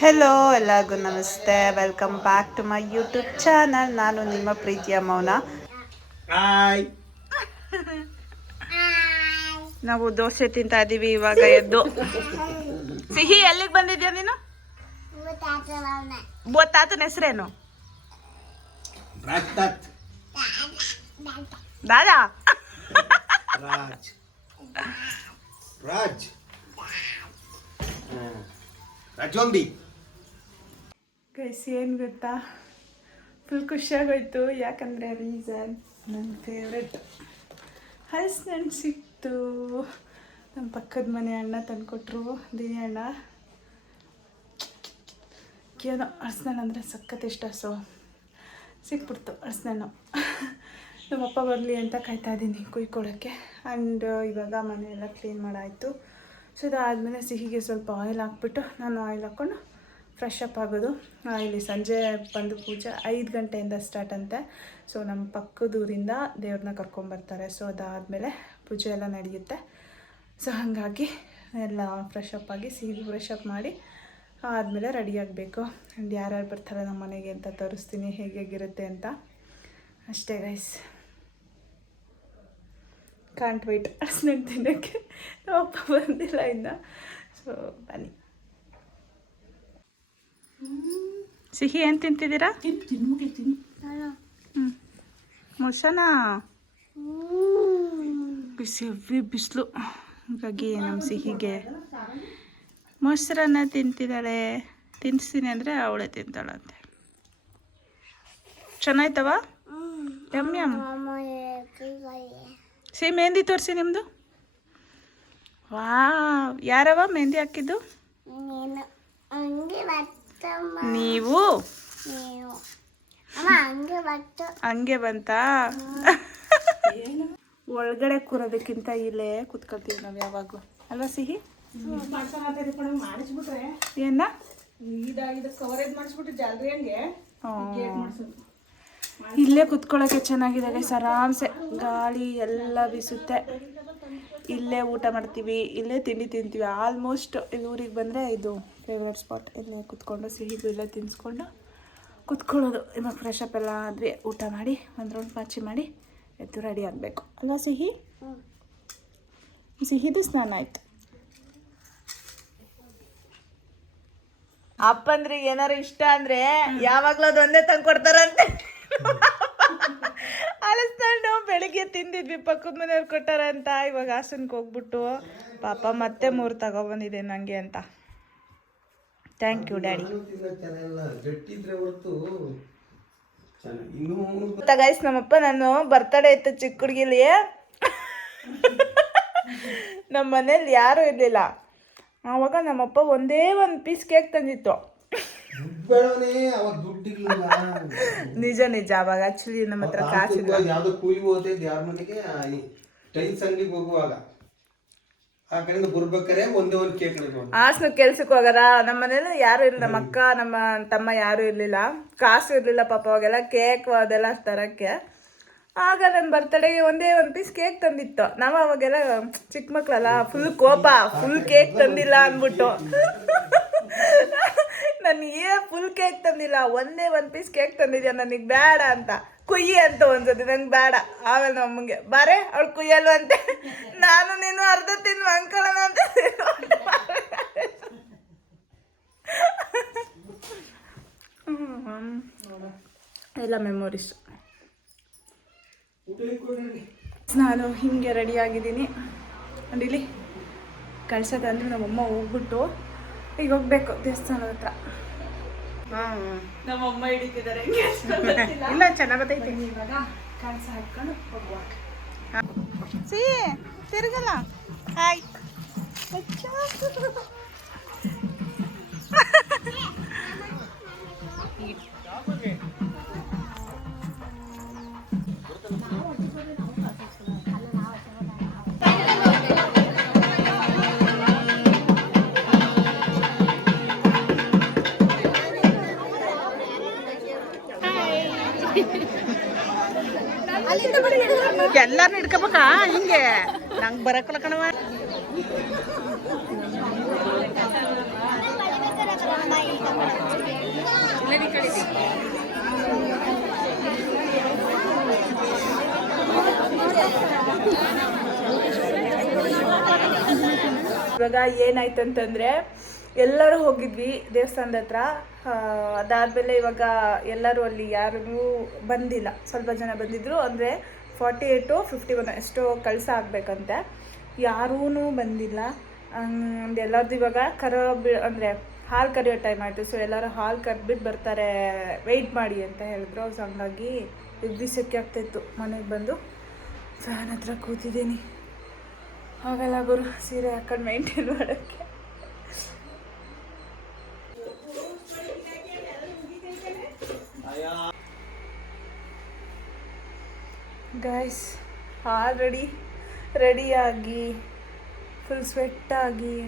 Hello ಎಲ್ಲರಿಗೂ ನಮಸ್ತೆ, welcome back to my YouTube channel. ನಾನು ನಿಮ್ಮ ಪ್ರೀತಿಯ ಮೌನ. ನಾವು ದೋಸೆ ತಿಂತಾ ಇದೀವಿ ಇವಾಗ ಎದ್ದು. ಸಿಹಿ ಎಲ್ಲಿಗೆ ಬಂದಿದ್ಯಾ ನೀನು? ತಾತನ ಹೆಸರೇನು? ದಾದಾ ರಾಜವಂಡಿ ಗೈಸ್, ಏನು ಗೊತ್ತಾ, ಫುಲ್ ಖುಷಿಯಾಗೋಯ್ತು. ಯಾಕಂದರೆ ರೀಸನ್, ನನ್ನ ಫೇವ್ರೆಟ್ ಹಲಸಿನಣ್ಣು ಸಿಕ್ತು. ನಮ್ಮ ಪಕ್ಕದ ಮನೆ ಅಣ್ಣ ತಂದುಕೊಟ್ರು, ದಿನಿ ಅಣ್ಣ. ಏನೋ ಹಲಸಿನಣ್ಣು ಅಂದರೆ ಸಖತ್ ಇಷ್ಟ, ಸೊ ಸಿಕ್ಬಿಡ್ತು ಹಲಸಿನಣ್ಣು. ನಮ್ಮಪ್ಪ ಬರಲಿ ಅಂತ ಕಾಯ್ತಾ ಇದ್ದೀನಿ ಕುಯ್ಕೊಳ್ಳೋಕ್ಕೆ. ಆ್ಯಂಡ್ ಇವಾಗ ಮನೆಯೆಲ್ಲ ಕ್ಲೀನ್ ಮಾಡಾಯಿತು. ಸೊ ಇದಾದಮೇಲೆ ಸಿಹಿಗೆ ಸ್ವಲ್ಪ ಆಯಿಲ್ ಹಾಕ್ಬಿಟ್ಟು ನಾನು ಆಯಿಲ್ ಹಾಕ್ಕೊಂಡು ಫ್ರೆಶ್ ಅಪ್ ಆಗೋದು. ಇಲ್ಲಿ ಸಂಜೆ ಬಂದು ಪೂಜೆ 5 ಗಂಟೆಯಿಂದ ಸ್ಟಾರ್ಟ್ ಅಂತೆ. ಸೊ ನಮ್ಮ ಪಕ್ಕದೂರಿಂದ ದೇವ್ರನ್ನ ಕರ್ಕೊಂಬರ್ತಾರೆ. ಸೊ ಅದಾದಮೇಲೆ ಪೂಜೆ ಎಲ್ಲ ನಡೆಯುತ್ತೆ. ಸೊ ಹಾಗಾಗಿ ಎಲ್ಲ ಫ್ರೆಶ್ ಅಪ್ ಆಗಿ ಸಿಹಿಗೆ ಫ್ರೆಶ್ ಅಪ್ ಮಾಡಿ ಆದಮೇಲೆ ರೆಡಿ ಆಗಬೇಕು. ಆ್ಯಂಡ್ ಯಾರ್ಯಾರು ಬರ್ತಾರೆ ನಮ್ಮ ಮನೆಗೆ ಅಂತ ತೋರಿಸ್ತೀನಿ ಹೇಗಿರುತ್ತೆ ಅಂತ. ಅಷ್ಟೇ ಗೈಸ್, ಕಾಂಟ್ ವೆಯ್ಟ್ ಹಲಸಿನಣ್ಣು ತಿನ್ನೋಕ್ಕೆ. ನಮ್ಮಪ್ಪ ಬಂದಿಲ್ಲ ಇನ್ನು, ಸೊ ಬನ್ನಿ. ಸಿಹಿ ಏನು ತಿಂತಿದ್ದೀರಾ? ಮೊಸನ ಬಿಸಿ ಹೆವಿ ಬಿಸಿಲು, ಹಾಗಾಗಿ ನಮ್ಮ ಸಿಹಿಗೆ ಮೊಸರನ್ನ ತಿಂತಿದ್ದಾಳೆ. ತಿನ್ನಿಸ್ತೀನಿ ಅಂದರೆ ಅವಳೇ ತಿಂತಾಳಂತೆ. ಚೆನ್ನಾಯ್ತವ? Yum yum. ಮೆಹಂದಿ ತೋರಿಸಿ ನಿಮ್ಮದು. ವಾವ್, ಯಾರವ ಮೆಹಂದಿ ಹಾಕಿದ್ದು? ನೀವು? ಹಂಗೆ ಬಂತಾ? ಒಳಗಡೆ ಕೂರೋದಕ್ಕಿಂತ ಇಲ್ಲೇ ಕುತ್ಕೊಳ್ತೀವಿ ನಾವು ಯಾವಾಗಲೂ, ಅಲ್ವಾ ಸಿಹಿ? ಏನ ಇಲ್ಲೇ ಕುತ್ಕೊಳ್ಳೋಕೆ ಚೆನ್ನಾಗಿದೆ ಗೈಸ್, ಆರಾಮ್ಸೆ ಗಾಳಿ ಎಲ್ಲ ಬೀಸುತ್ತೆ. ಇಲ್ಲೇ ಊಟ ಮಾಡ್ತೀವಿ, ಇಲ್ಲೇ ತಿಂಡಿ ತಿಂತೀವಿ. ಆಲ್ಮೋಸ್ಟ್ ಇಲ್ಲಿ ಊರಿಗೆ ಬಂದರೆ ಇದು ಫೇವ್ರೆಟ್ ಸ್ಪಾಟ್. ಇಲ್ಲೇ ಕುತ್ಕೊಂಡು ಸಿಹಿಗೂ ಇಲ್ಲೇ ತಿನ್ನಿಸ್ಕೊಂಡು ಕುತ್ಕೊಳ್ಳೋದು. ಇವಾಗ ಫ್ರೆಶ್ ಅಪ್ ಎಲ್ಲ ಆದ್ವಿ, ಊಟ ಮಾಡಿ ಒಂದು ರೌಂಡ್ ಪಾಚಿ ಮಾಡಿ ಎದ್ದು ರೆಡಿ ಆಗಬೇಕು, ಅಲ್ವಾ ಸಿಹಿ? ಸಿಹಿದು ಸ್ನಾನ ಆಯಿತು. ಅಪ್ಪಂದ್ರಿಗೆ ಏನಾರು ಇಷ್ಟ ಅಂದರೆ ಯಾವಾಗಲೂ ಅದೊಂದೇ ತಂದು ಕೊಡ್ತಾರಂತೆ. ಹಲಸಿನಣ್ಣು ಬೆಳಿಗ್ಗೆ ತಿಂದಿದ್ವಿ, ಪಕ್ಕದ ಮನೆಯವ್ರು ಕೊಟ್ಟಾರ ಅಂತ. ಇವಾಗ ಹಾಸನಕ್ಕೆ ಹೋಗ್ಬಿಟ್ಟು ಪಾಪ ಮತ್ತೆ 3 ತಗೊಬಂದಿದೆ ನನಗೆ ಅಂತ. Thank you daddy. ಗೈಸ್, ನಮ್ಮಪ್ಪ ನಾನು ಬರ್ತಡೇ ಇತ್ತು ಚಿಕ್ಕ ಹುಡುಗಿಲಿ, ನಮ್ಮ ಮನೇಲಿ ಯಾರೂ ಇರಲಿಲ್ಲ. ಆವಾಗ ನಮ್ಮಪ್ಪ ಒಂದೇ ಒಂದು ಪೀಸ್ ಕೇಕ್ ತಂದಿತ್ತು. ನಿಜ ನಿಜ, ಅವಾಗ ಆಕ್ಚುಲಿ ನಮ್ಮ ಹತ್ರ ಕಾಸಿಲ್ಲ. ಯಾವ್ದೋ ಕೂಲಿ ಹೋಗ್ತಿದ್ದು ಯಾರ ಮನೆಗೆ, ಟೈಲ್ಸ್ ಅಂಗಡಿಗೆ ಹೋಗುವಾಗ ಆ ಕಡೆಯಿಂದ ಬರ್ಬೇಕಾರೆ ಒಂದೇ ಒಂದು ಕೇಕ್ ಹಿಡ್ಕೊಂಡು ಹಾಸನ ಕೆಲ್ಸಕ್ಕೆ ಹೋಗಾರ. ನಮ್ಮ ಮನೇಲಿ ಯಾರು ಇಲ್ಲ, ನಮ್ಮ ಅಕ್ಕ ನಮ್ಮ ತಮ್ಮ ಯಾರು ಇರಲಿಲ್ಲ, ಕಾಸು ಇರಲಿಲ್ಲ ಪಾಪ ಅವಾಗೆಲ್ಲ ಕೇಕ್ ಅದೆಲ್ಲ ತರಕ್ಕೆ. ಆಗ ನನ್ನ ಬರ್ತಡೆಗೆ ಒಂದೇ ಒಂದು ಪೀಸ್ ಕೇಕ್ ತಂದಿತ್ತು. ನಾವು ಅವಾಗೆಲ್ಲ ಚಿಕ್ಕ ಮಕ್ಕಳಲ್ಲ, ಫುಲ್ ಕೋಪ, ಫುಲ್ ಕೇಕ್ ತಂದಿಲ್ಲ ಅಂದ್ಬಿಟ್ಟು. ನನಗೆ ಫುಲ್ ಕೇಕ್ ತಂದಿಲ್ಲ, ಒಂದೇ ಒಂದು ಪೀಸ್ ಕೇಕ್ ತಂದಿದ್ಯಾ, ನನಗೆ ಬೇಡ ಅಂತ. ಕುಯ್ಯಿ ಅಂತ ಒಂದ್ಸತಿ, ನಂಗೆ ಬೇಡ. ಆಮೇಲೆ ನಮ್ಮ ಅಮ್ಮಂಗೆ ಬಾರೆ ಅವಳು ಕುಯ್ಯಲ್ವ ಅಂತೆ. ನಾನು ನೀನು ಅರ್ಧ ತಿನ್ನು ಅಂಕಳನ ಅಂತ ಎಲ್ಲ ಮೆಮೊರೀಸ್. ನಾನು ಹಿಂಗೆ ರೆಡಿಯಾಗಿದ್ದೀನಿ. ಅಂಡಿಲಿ ಕಳ್ಸೋದಂದ್ರೆ ನಮ್ಮಮ್ಮ ಹೋಗ್ಬಿಟ್ಟು ಈಗ ಹೋಗ್ಬೇಕು ದೇವಸ್ಥಾನದ ಹತ್ರ. ನಮ್ಮಮ್ಮ ಹಿಡಿತಿದ್ದಾರೆ. ಇಲ್ಲ, ಚೆನ್ನಾಗಿ ಬರ್ತೈತೆ. ಇವಾಗ ಕಳ್ಸ ಹಾಕೊಂಡು ಹೋಗುವ. ಸಿ ತಿರುಗಲ್ಲ. ಹಾಯ್. ಎಲ್ಲಾರನ್ನ ಹಿಡ್ಕೋಬೇಕಾ ಹಿಂಗೆ? ನಂಗೆ ಬರಕ್ಕಲ್ಲ ಕಣವ. ಇವಾಗ ಏನಾಯ್ತು ಅಂತಂದರೆ ಎಲ್ಲರೂ ಹೋಗಿದ್ವಿ ದೇವಸ್ಥಾನದ ಹತ್ರ. ಅದಾದಮೇಲೆ ಇವಾಗ ಎಲ್ಲರೂ ಅಲ್ಲಿ ಯಾರೂ ಬಂದಿಲ್ಲ, ಸ್ವಲ್ಪ ಜನ ಬಂದಿದ್ದರು. ಅಂದರೆ 48 to 51 ಎಷ್ಟೋ ಕಳಸ ಆಗಬೇಕಂತೆ, ಯಾರೂ ಬಂದಿಲ್ಲ. ಎಲ್ಲರದ್ದು ಇವಾಗ ಅಂದರೆ ಹಾಲು ಕರೆಯೋ ಟೈಮ್ ಆಯಿತು. ಸೊ ಎಲ್ಲರೂ ಹಾಲು ಕರೆದ್ಬಿಟ್ಟು ಬರ್ತಾರೆ, ವೆಯ್ಟ್ ಮಾಡಿ ಅಂತ ಹೇಳಿದ್ರು. ಸೊ ಹಂಗಾಗಿ ಹೆವಿ ಸೆಕೆ ಆಗ್ತಾಯಿತ್ತು. ಮನೆಗೆ ಬಂದು ಫ್ಯಾನ್ ಹತ್ರ ಕೂತಿದ್ದೀನಿ. ಹಾಗೆಲ್ಲ ಗುರು ಸೀರೆ ಹಾಕೊಂಡು ಮೈಂಟೈನ್ ಮಾಡೋಕ್ಕೆ. ಗೈಸ್ ಆಲ್ರೆಡಿ ರೆಡಿಯಾಗಿ ಫುಲ್ ಸ್ವೆಟ್ಟಾಗಿ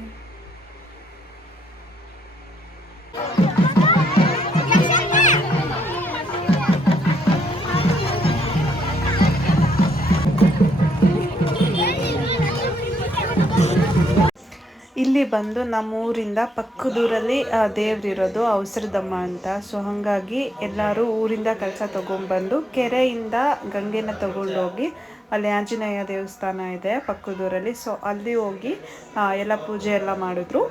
ಇಲ್ಲಿ ಬಂದು ನಮ್ಮೂರಿಂದ ಪಕ್ಕದೂರಲ್ಲಿ ದೇವ್ರಿರೋದು ಅವಸರದಮ್ಮ ಅಂತ. ಸೊ ಹಾಗಾಗಿ ಎಲ್ಲರೂ ಊರಿಂದ ಕಳಸ ತೊಗೊಂಡ್ಬಂದು ಕೆರೆಯಿಂದ ಗಂಗೆನ ತೊಗೊಂಡೋಗಿ ಅಲ್ಲಿ ಆಂಜನೇಯ ದೇವಸ್ಥಾನ ಇದೆ ಪಕ್ಕದೂರಲ್ಲಿ. ಸೊ ಅಲ್ಲಿ ಹೋಗಿ ಎಲ್ಲ ಪೂಜೆ ಎಲ್ಲ ಮಾಡಿದ್ರು.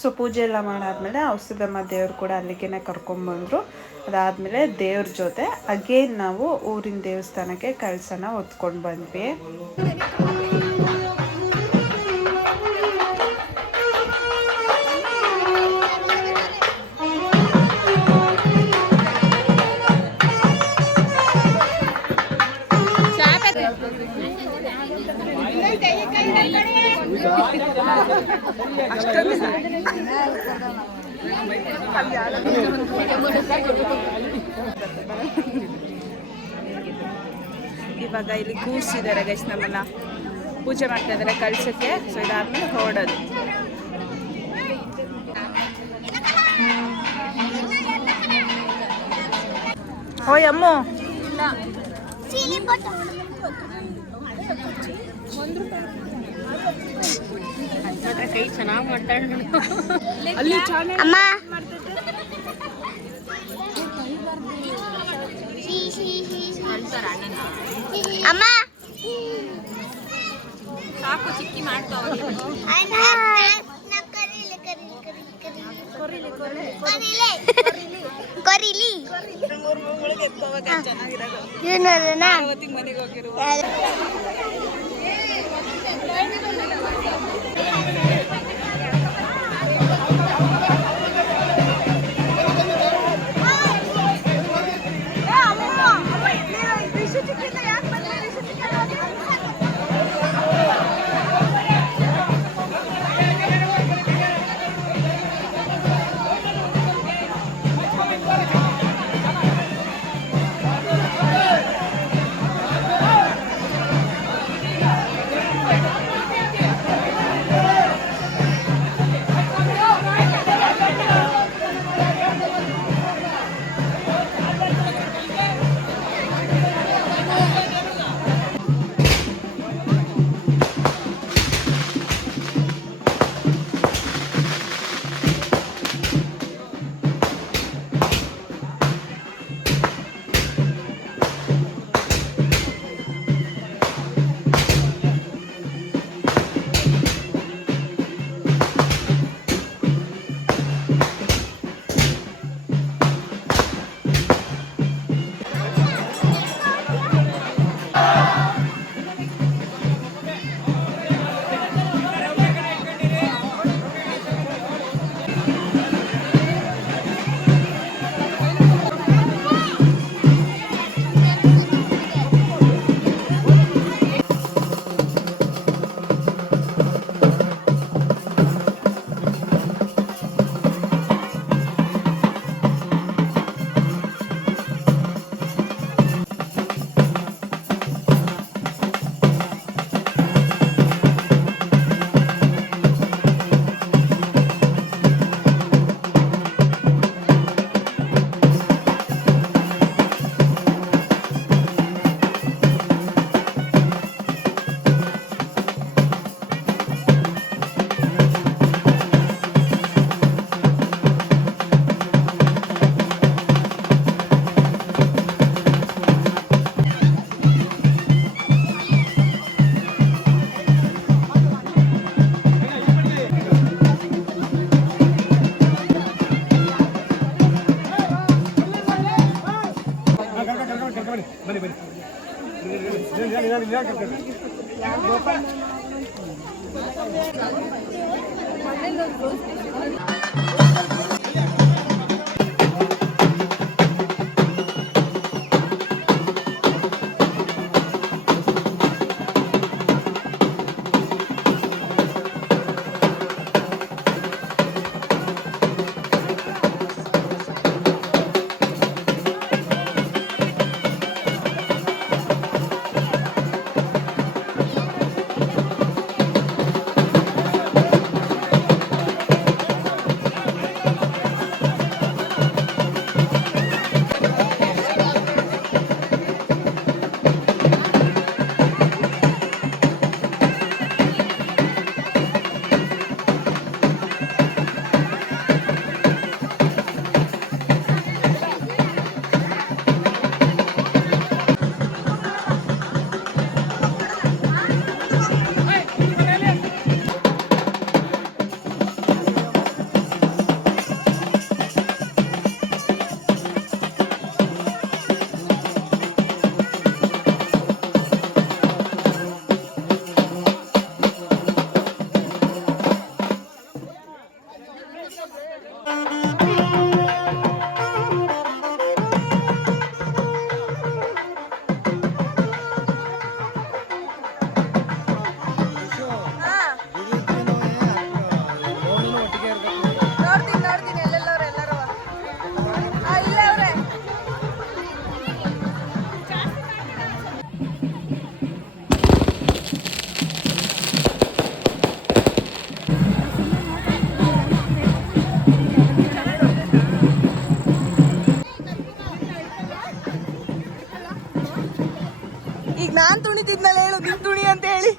ಸೊ ಪೂಜೆ ಎಲ್ಲ ಮಾಡಾದ್ಮೇಲೆ ಅವಸರದಮ್ಮ ದೇವ್ರು ಕೂಡ ಅಲ್ಲಿಗೆ ಕರ್ಕೊಂಡ್ಬಂದರು. ಅದಾದಮೇಲೆ ದೇವ್ರ ಜೊತೆ ಅಗೇನ್ ನಾವು ಊರಿನ ದೇವಸ್ಥಾನಕ್ಕೆ ಕಳಸನ ಹೊತ್ಕೊಂಡು ಬಂದ್ವಿ. ಇವಾಗ ಇಲ್ಲಿ ಕೂರಿಸಿದ್ದಾರೆ ಗೈಸ್, ನಮ್ಮನ್ನ ಪೂಜೆ ಮಾಡ್ತಾ ಇದ್ದಾರೆ ಕಳಸಕ್ಕೆ. ಸೊ ಇದಾದ್ಮೇಲೆ ಹೊರಡೋದು. ಓಯ್ ಅಮ್ಮು ಕೈ ಚೆನ್ನಾಗಿ ಮಾಡ್ತಾಳೆ ಅಲ್ಲಿ ಅಮ್ಮ. ಅಮ್ಮ ಸಾಕು ಚಿಕ್ಕಿ ಮಾಡ್ತಾವ. ಮನೆಗೆ ಹೋಗಿರುವ ನೋಡ್ತೀನಿ ಎಲ್ಲೆಲ್ಲವ್ರು ಎಲ್ಲರೂ ಇಲ್ಲೇ ಅವ್ರೆ. ಈಗ ನಾನ್ ತುಣಿತಿದ್ನಲ್ಲ, ಹೇಳು ನಿನ್ ತುಣಿ ಅಂತ ಹೇಳಿ.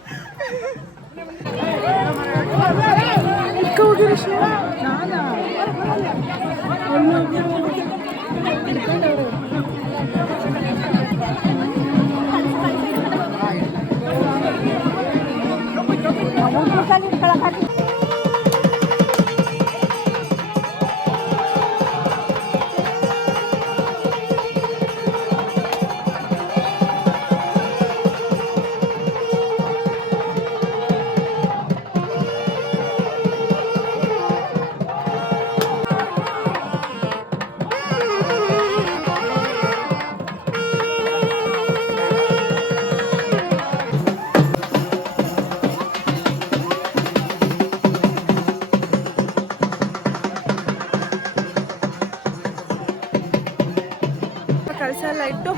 ಕಳಸ ಎಲ್ಲ ಇಟ್ಟು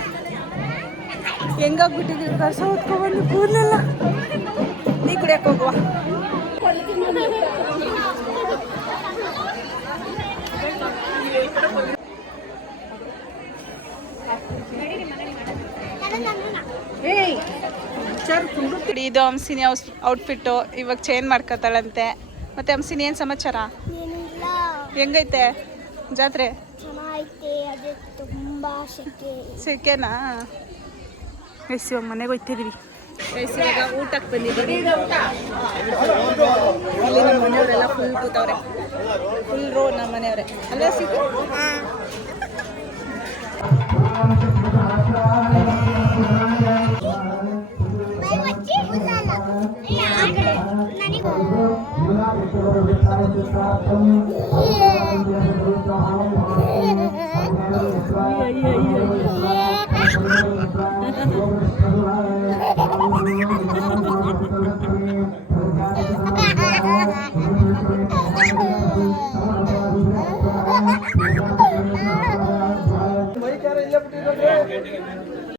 ಹೆಂಗಾಗ್ಬಿಟ್ಟಿದ್ದೀವಿ, ಕಳಸ ಹೊತ್ಕೊಬಂದು ಕೂದಲೆಲ್ಲ. ನೀ ಕುಡಿಯಕ್ಕೆ ಹೋಗುವ. ಇದು ಹಂಸಿನಿ ಔಟ್ಫಿಟ್ಟು ಇವಾಗ ಚೇಂಜ್ ಮಾಡ್ಕೊತಾಳಂತೆ. ಮತ್ತೆ ಹಂಸಿನಿ, ಏನು ಸಮಾಚಾರ? ಹೆಂಗೈತೆ ಜಾತ್ರೆ? ಸೆಕೆನಾ? ಎಸ್ ಇವಾಗ ಮನೆಗೆ ಹೋಗ್ತಿದ್ದೀವಿ. ಇವಾಗ ಊಟಕ್ಕೆ ಬಂದಿದ್ದೀವಿ. ಇಲ್ಲಿ ನಮ್ಮ ಮನೆಯವರೆಲ್ಲ ಫುಲ್ ಕೂತವ್ರೆ, ಫುಲ್ ರೋ ನಮ್ಮ ಮನೆಯವರೇ ಅಲ್ಲ ಸಿಗು.